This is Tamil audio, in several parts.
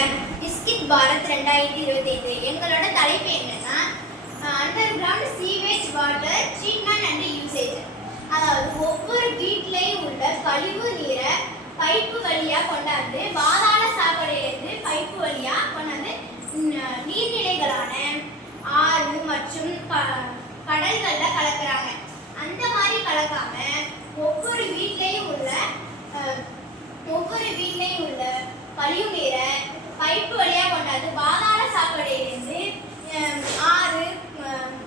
வணக்கம். டிஸ்ட்ரிக்ட் பாரத் 2025 எங்களோட தலைப்பு என்னன்னா under ground sewage water treatment and usage. அதாவது ஒவ்வொரு வீட்லேயும் உள்ள கழிவு நீரை பைப்பு வழியாக கொண்டாந்து பாதாள சாக்கடையிலிருந்து பைப்பு வழியாக கொண்டாந்து நீர்நிலைகளான ஆறு மற்றும் கடல்களில் கலக்கிறாங்க. அந்த மாதிரி கலக்காம ஒவ்வொரு வீட்லேயும் உள்ள கழிவு நீரை பைப்பு வழியாக கொண்டாந்து பாதாள சாக்கடையிலிருந்து ஆறு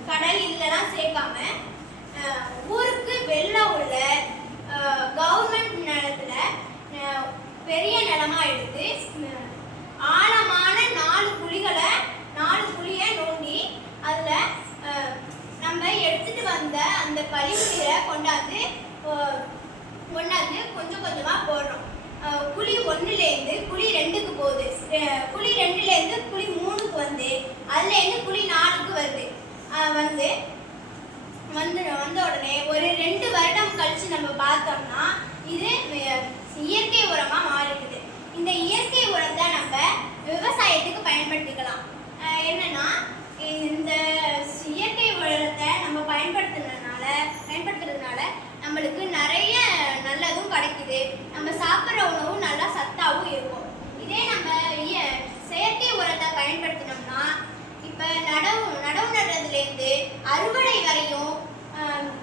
கடல் இதெல்லாம் சேர்க்காம ஊருக்கு வெளில உள்ள கவர்மெண்ட் நிலத்துல பெரிய நிலமா எடுத்து ஆழமான 4 குழியை நோண்டி அதில் நம்ம எடுத்துட்டு வந்த அந்த கழிவு நீரை கொண்டாந்து கொஞ்சம் கொஞ்சமாக போடுறோம். குழி 1லேருந்து குழி 2க்கு போகுது, குழி 2லேருந்து குழி 3க்கு வந்து அதுலேருந்து குழி 4க்கு வருது. வந்த உடனே ஒரு 2 வருடம் கழிச்சு நம்ம பார்த்தோம்னா இது இயற்கை உரமாக மாறிடுது. இந்த இயற்கை உரத்தை நம்ம விவசாயத்துக்கு பயன்படுத்திக்கலாம். என்னன்னா இந்த இயற்கை உரத்தை நம்ம பயன்படுத்துறதுனால நம்மளுக்கு நிறைய நல்லதும் கிடைக்குது. நம்ம சாப்பிட்ற உணவும் நல்லா சத்தாகவும் இருக்கும். இதே நம்ம செயற்கை உரத்தை பயன்படுத்தினோம்னா இப்போ நடவு நடுறதுலேருந்து அறுவடை வரையும்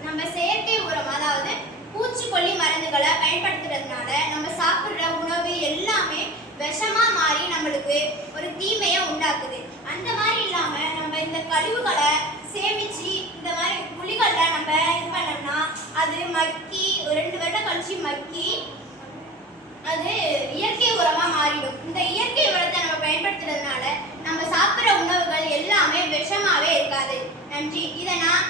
நம்ம செயற்கை உரம், அதாவது பூச்சிக்கொல்லி மருந்துகளை பயன்படுத்துறதுனால நம்ம சாப்பிட்ற உணவு எல்லாமே விஷமாக மாறி நம்மளுக்கு ஒரு தீமையை உண்டாக்குது. அந்த மாதிரி இல்லாமல் நம்ம இந்த கழிவுகளை சேமித்து இந்த மாதிரி குழிகளில் நம்ம இது பண்ணோம்னா அது மக்கி 2 வருடம் கழிச்சு மக்கி அது இயற்கை உரமாக மாறிடும். இந்த இயற்கை உரத்தை நம்ம பயன்படுத்துறதுனால நம்ம சாப்பிட்ற உணவுகள் எல்லாமே விஷமாகவே இருக்காது. நன்றி. இதை நான்